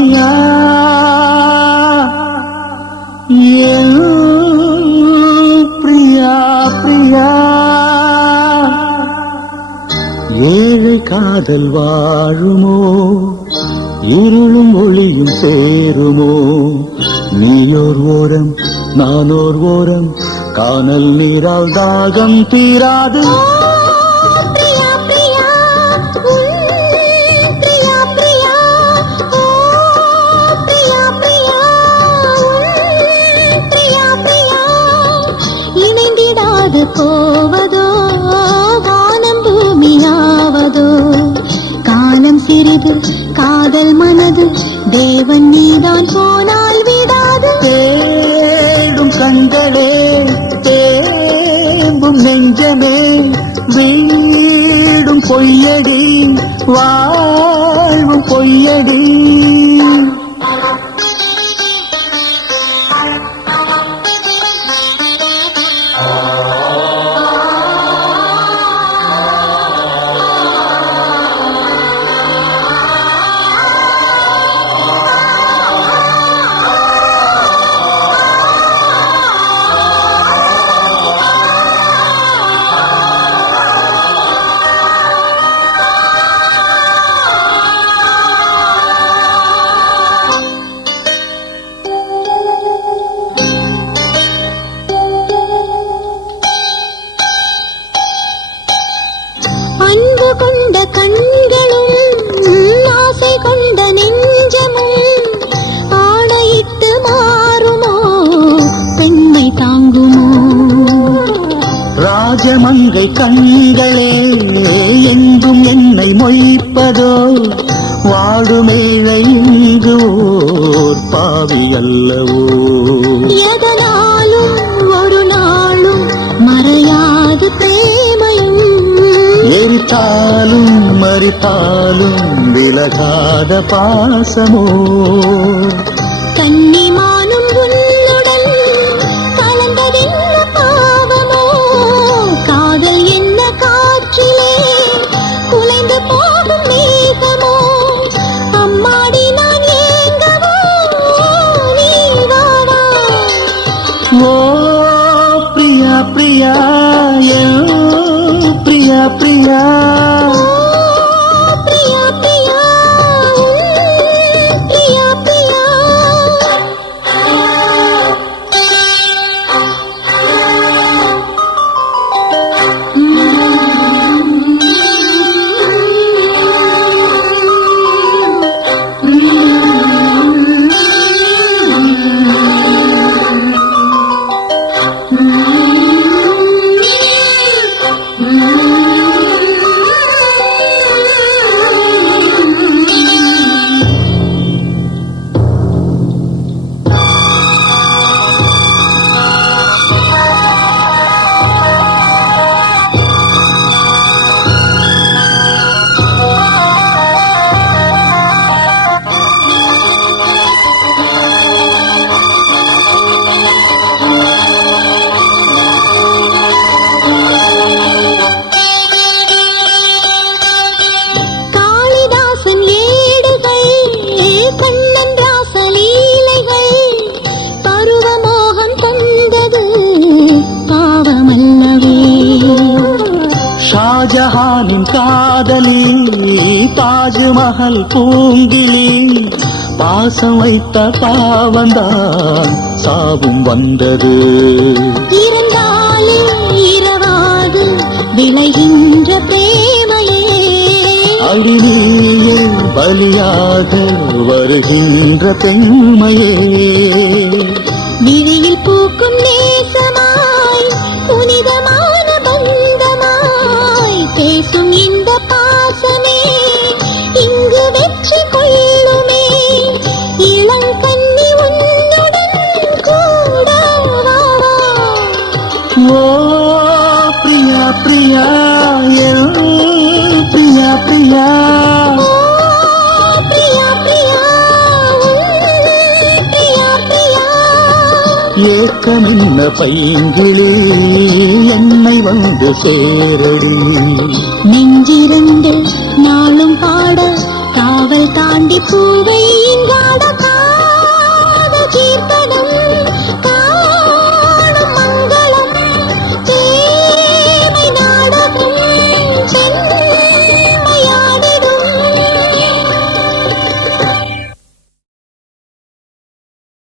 பிரியா பிரியா பிரியா ஏழை காதல் வாழுமோ இருளும் ஒளியும் சேருமோ நீயோர் ஓரம் நானோர் ஓரம் கானல் நீரால் தாகம் தீராது போவதோ வானம் பூமியாவதோ காலம் சிறிது காதல் மனது தேவன் நீதான் போனால் விடாது தேடும் கண்களே தேம்பும் நெஞ்சமே வீடும் பொய்யடி வாழ்வும் பொய்யடி அன்பு கொண்ட கண்களும் ஆசை கொண்ட நெஞ்சமும் ஆணையிட்டு மாறுமோ பெண்ணை தாங்குமோ ராஜமங்கை கண்களே எங்கும் என்னை மொய்ப்பதோ வாடுமேழை இங்கு ஓர் பாவி அல்லவோ எதனாலும் ஒரு நாளும் மறையாது பிரேமையும் எரித்தாலும் மறித்தாலும் விலகாத பாசமோ கன்னிமானும் உன்னுடன் கலந்ததென்ன பாவமோ காதல் என்ன காற்றிலே குலைந்து போகும் மேகமோ அம்மாடி நான் ஏங்கவோ நீ வாவா ஓ பிரியா பிரியா பிரியா பிரியா பிரியா பிரியா பிரியா பிரியா காளிதாசன் ஏடுகள் கண்ணன் ராசலீலைகள் பருவமோகம் தந்தது பாவமல்லவே ஷாஜஹானின் காதலி தாஜ்மஹல் பூங்கிலி பாசம் வைத்த பாவந்தான் சாவும் வந்தது இருந்தாலே இரவாது விளைகின்ற பிரேமையே அடிநீயே பலியாக வருகின்ற பெண்மையே விழியில் பூக்கும் நேசமாய் புனிதமான பந்தமாய் பேசும் இந்த பாசமே இங்கு வெற்றி கொள்ளுமே இளங்கண்ணி உன்னுடன் கூட வா. ஓ பிரியா பிரியா பிரியா பிரியா ஓ, பிரியா பிரியா பிரியா பிரியா ஏக்கமின்ன பைங்கிளி என்னை வந்து சேரடி நெஞ்சிரண்டு நாளும் பாட காவல் தாண்டி பூவை அன்றாட